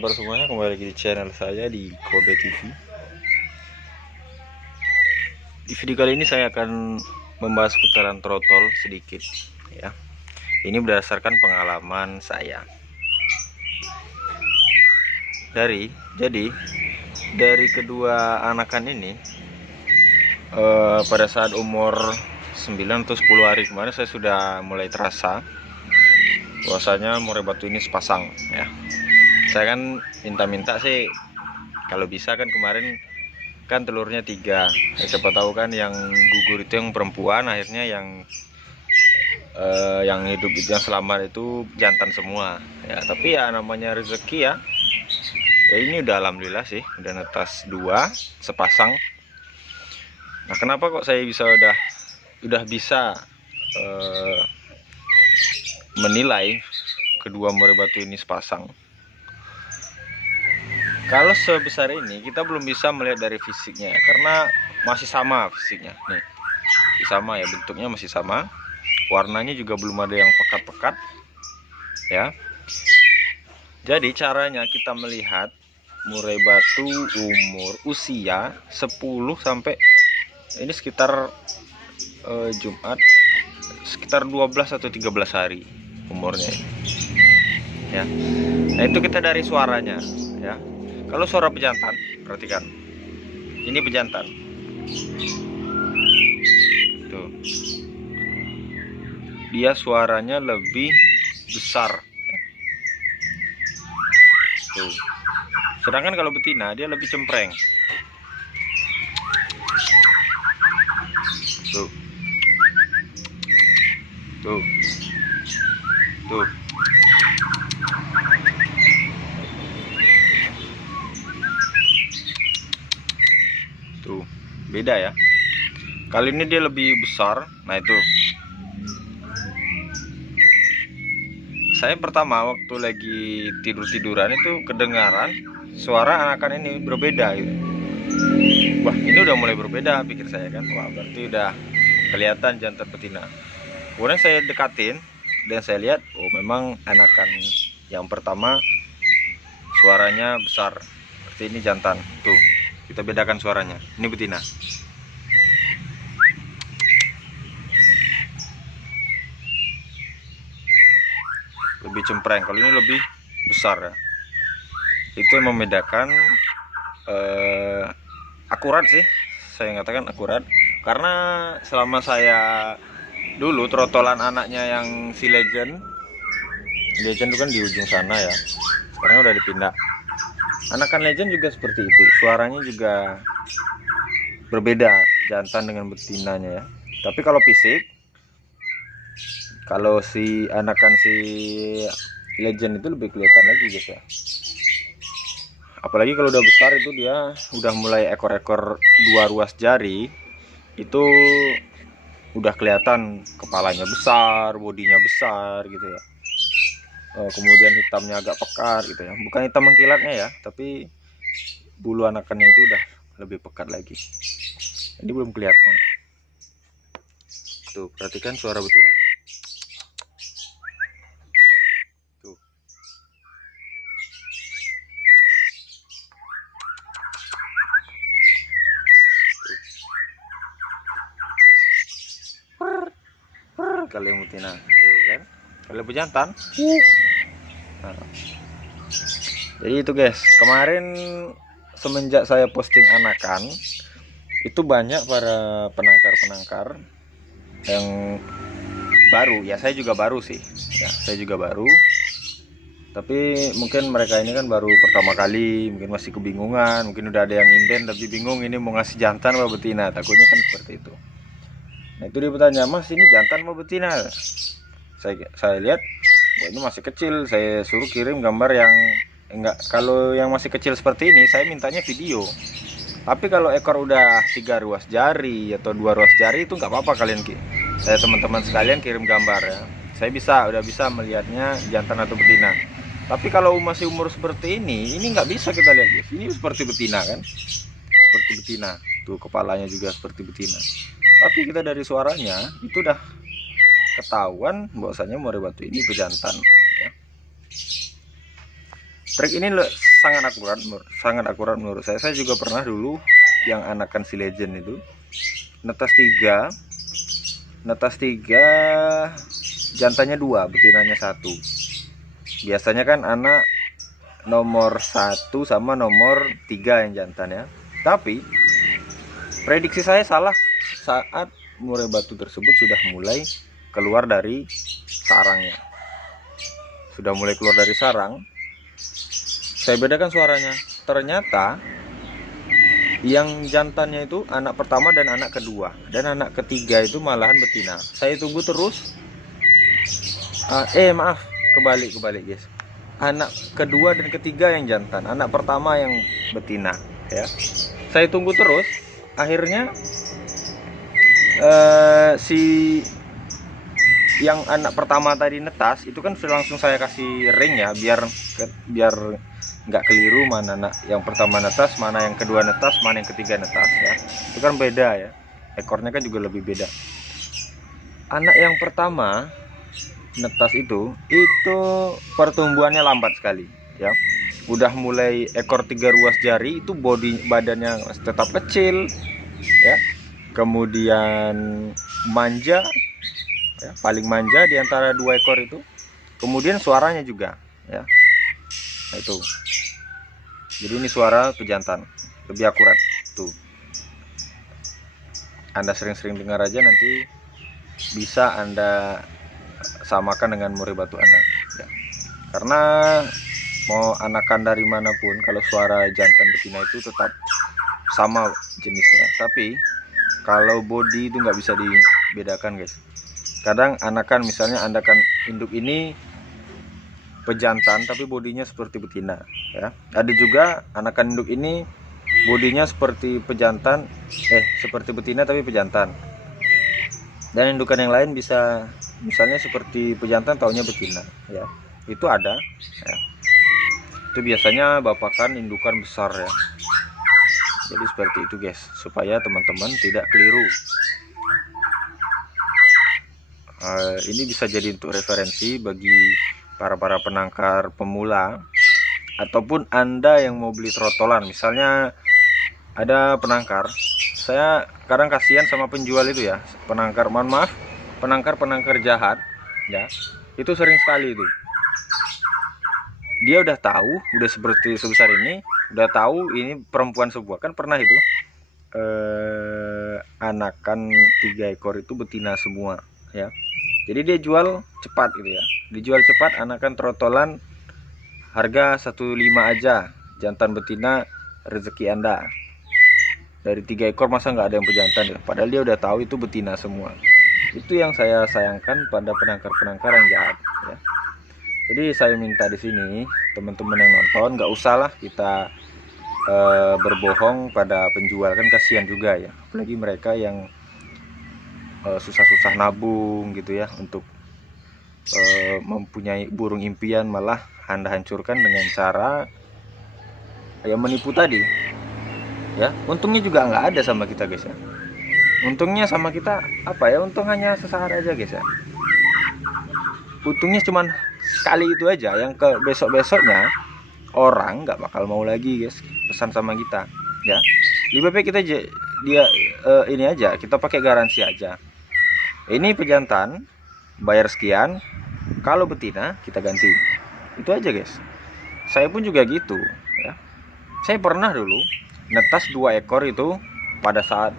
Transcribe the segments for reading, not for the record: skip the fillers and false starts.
kabar semuanya? Kembali lagi di channel saya di Kobe TV. Di video kali ini saya akan membahas putaran trotol sedikit ya. Ini berdasarkan pengalaman saya. Jadi dari kedua anakan ini pada saat umur 9 atau 10 hari kemarin saya sudah mulai terasa bahwasanya murai batu ini sepasang ya. Saya kan minta sih kalau bisa kan, kemarin kan telurnya 3 ya, siapa tahu kan yang gugur itu yang perempuan, akhirnya yang hidup itu, yang selamat itu jantan semua ya. Tapi ya namanya rezeki ya, ini udah alhamdulillah sih udah netas 2 sepasang. Nah, kenapa kok saya udah bisa menilai kedua murai batu ini sepasang? Kalau sebesar ini kita belum bisa melihat dari fisiknya karena masih sama fisiknya nih, sama ya, bentuknya masih sama, warnanya juga belum ada yang pekat-pekat ya. Jadi caranya kita melihat murai batu usia 10 sampai ini sekitar Jumat sekitar 12 atau 13 hari umurnya ya. Nah, itu kita dari suaranya ya. Kalau suara pejantan, perhatikan. Ini pejantan. Tuh. Dia suaranya lebih besar. Tuh. Sedangkan kalau betina dia lebih cempreng. Tuh. Tuh. Tuh. Tuh, beda ya. Kali ini dia lebih besar. Nah, itu. Saya pertama waktu lagi tidur-tiduran itu kedengaran suara anakan ini berbeda gitu. Wah, ini udah mulai berbeda pikir saya kan. Wah, berarti udah kelihatan jantan betina. Kemudian saya dekatin dan saya lihat, oh memang anakan yang pertama suaranya besar. Berarti ini jantan. Tuh, kita bedakan suaranya. Ini betina. Lebih cempreng. Kalau ini lebih besar ya. Itu yang membedakan. Akurat sih, saya katakan akurat. Karena selama saya dulu trotolan anaknya yang si Legend itu kan di ujung sana ya. Sekarang udah dipindah. Anakan Legend juga seperti itu, suaranya juga berbeda jantan dengan betinanya ya. Tapi kalau fisik, kalau si anakan si Legend itu lebih kelihatan lagi guys ya. Apalagi kalau udah besar itu dia udah mulai ekor-ekor 2 ruas jari, itu udah kelihatan kepalanya besar, bodinya besar gitu ya. Kemudian hitamnya agak pekat gitu ya, bukan hitam mengkilatnya ya, tapi bulu anakannya itu udah lebih pekat lagi. Ini belum kelihatan. Tuh, perhatikan suara betina. Tuh. Kalian betina tuh kan, kalau pejantan. Nah, jadi itu guys, kemarin semenjak saya posting anakan itu banyak para penangkar yang baru ya. Saya juga baru sih ya, saya juga baru, tapi mungkin mereka ini kan baru pertama kali, mungkin masih kebingungan, mungkin udah ada yang inden tapi bingung ini mau ngasih jantan apa betina, takutnya kan seperti itu. Nah, itu dia bertanya, mas ini jantan mau betina? Saya lihat, wah ini masih kecil, saya suruh kirim gambar yang enggak. Kalau yang masih kecil seperti ini saya mintanya video, tapi kalau ekor udah 3 ruas jari atau 2 ruas jari itu nggak apa-apa, kalian saya teman-teman sekalian kirim gambar ya. Saya udah bisa melihatnya jantan atau betina. Tapi kalau masih umur seperti ini nggak bisa kita lihat guys. Ini seperti betina kan, seperti betina tuh, kepalanya juga seperti betina. Tapi kita dari suaranya itu udah ketahuan bahwasanya murai batu ini pejantan ya. Trik ini sangat akurat menurut saya. Saya juga pernah dulu yang anakan si Legend itu netas 3, jantannya 2, betinanya 1. Biasanya kan anak nomor 1 sama nomor 3 yang jantan ya. Tapi prediksi saya salah saat murai batu tersebut sudah mulai keluar dari sarangnya. Sudah mulai keluar dari sarang, saya bedakan suaranya. Ternyata yang jantannya itu anak pertama dan anak kedua, dan anak ketiga itu malahan betina. Saya tunggu terus. Maaf, kebalik guys. Anak kedua dan ketiga yang jantan, anak pertama yang betina ya. Saya tunggu terus, akhirnya si yang anak pertama tadi netas itu kan langsung saya kasih ring ya, biar nggak keliru mana anak yang pertama netas, mana yang kedua netas, mana yang ketiga netas ya. Itu kan beda ya, ekornya kan juga lebih beda. Anak yang pertama netas itu pertumbuhannya lambat sekali ya. Udah mulai ekor 3 ruas jari, itu badannya tetap kecil ya. Kemudian manja ya, paling manja di antara 2 ekor itu. Kemudian suaranya juga ya. Nah, itu. Jadi ini suara pejantan, lebih akurat tuh. Anda sering-sering dengar aja, nanti bisa Anda samakan dengan murai batu Anda ya. Karena mau anakan dari manapun, kalau suara jantan betina itu tetap sama jenisnya. Tapi kalau body itu nggak bisa dibedakan guys. Kadang anakan, misalnya Anda kan induk ini pejantan tapi bodinya seperti betina ya. Ada juga anakan induk ini bodinya seperti pejantan, seperti betina tapi pejantan. Dan indukan yang lain bisa misalnya seperti pejantan taunya betina ya. Itu ada ya. Itu biasanya bapakan indukan besar ya. Jadi seperti itu guys, supaya teman-teman tidak keliru. Ini bisa jadi untuk referensi bagi para penangkar pemula, ataupun Anda yang mau beli trotolan. Misalnya ada penangkar, saya kadang kasihan sama penjual itu ya, penangkar, mohon maaf, penangkar jahat ya. Itu sering sekali itu, dia udah tahu, udah seperti sebesar ini, udah tahu ini perempuan sebuah. Kan pernah itu anakan 3 ekor itu betina semua ya. Jadi dia jual cepat gitu ya, dijual cepat, anakan trotolan harga 1,5 aja, jantan betina rezeki Anda. Dari 3 ekor masa nggak ada yang pejantan ya? Padahal dia udah tahu itu betina semua. Itu yang saya sayangkan pada penangkar yang jahat ya. Jadi saya minta di sini teman-teman yang nonton, nggak usahlah kita berbohong pada penjual, kan kasihan juga ya. Apalagi mereka yang susah-susah nabung gitu ya, untuk mempunyai burung impian, malah Anda hancurkan dengan cara ya menipu tadi ya. Untungnya juga nggak ada sama kita guys ya. Untungnya sama kita apa ya, untung hanya sesaat aja guys ya. Untungnya cuman sekali itu aja, yang ke besok-besoknya orang nggak bakal mau lagi guys pesan sama kita ya. Lebih baik kita ini aja, kita pakai garansi aja. Ini pejantan bayar sekian, kalau betina kita ganti. Itu aja guys. Saya pun juga gitu ya. Saya pernah dulu netas 2 ekor itu pada saat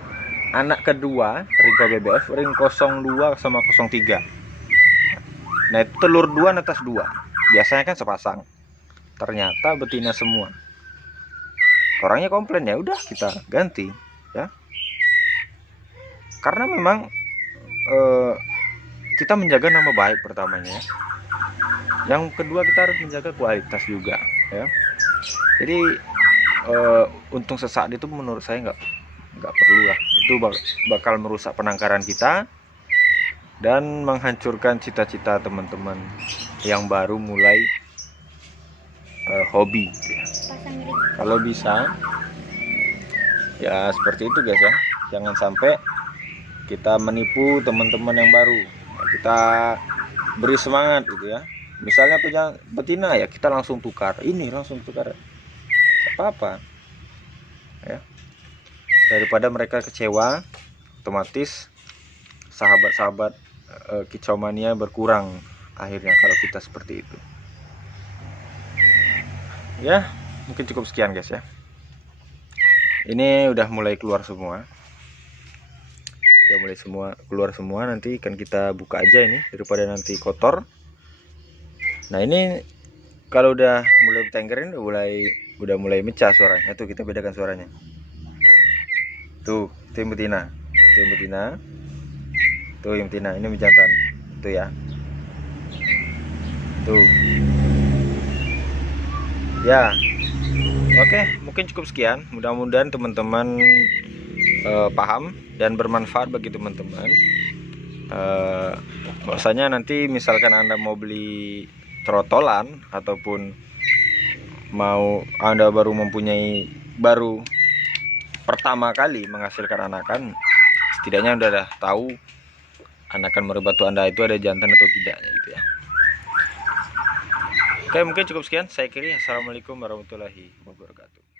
anak kedua ring KBBF, ring 02 sama 03. Nah itu telur 2 netas 2, biasanya kan sepasang, ternyata betina semua. Orangnya komplain, ya udah kita ganti ya. Karena memang kita menjaga nama baik pertamanya ya. Yang kedua kita harus menjaga kualitas juga ya. Jadi untung sesaat itu menurut saya nggak perlu lah. Itu bakal merusak penangkaran kita dan menghancurkan cita-cita teman-teman yang baru mulai hobi ya. Kalau bisa ya seperti itu guys ya, jangan sampai kita menipu teman-teman yang baru. Kita beri semangat gitu ya. Misalnya betina ya kita langsung tukar, ini langsung tukar. apa-apa ya, daripada mereka kecewa, otomatis sahabat-sahabat kicau mania berkurang akhirnya kalau kita seperti itu. Ya mungkin cukup sekian guys ya. Ini udah mulai keluar semua, keluar semua. Nanti kan kita buka aja ini daripada nanti kotor. Nah ini kalau udah mulai bertenggerin, udah mulai mecah suaranya. Tuh kita bedakan suaranya. Tuh itu yang betina, tuh yang betina, ini jantan. Tuh ya, tuh ya. Oke, mungkin cukup sekian. Mudah-mudahan teman-teman paham dan bermanfaat bagi teman-teman. Bahwasanya nanti misalkan Anda mau beli trotolan ataupun mau Anda baru pertama kali menghasilkan anakan, setidaknya udah tahu anakan merebatu Anda itu ada jantan atau tidak gitu ya. Oke, mungkin cukup sekian. Saya kiri. Assalamualaikum warahmatullahi wabarakatuh.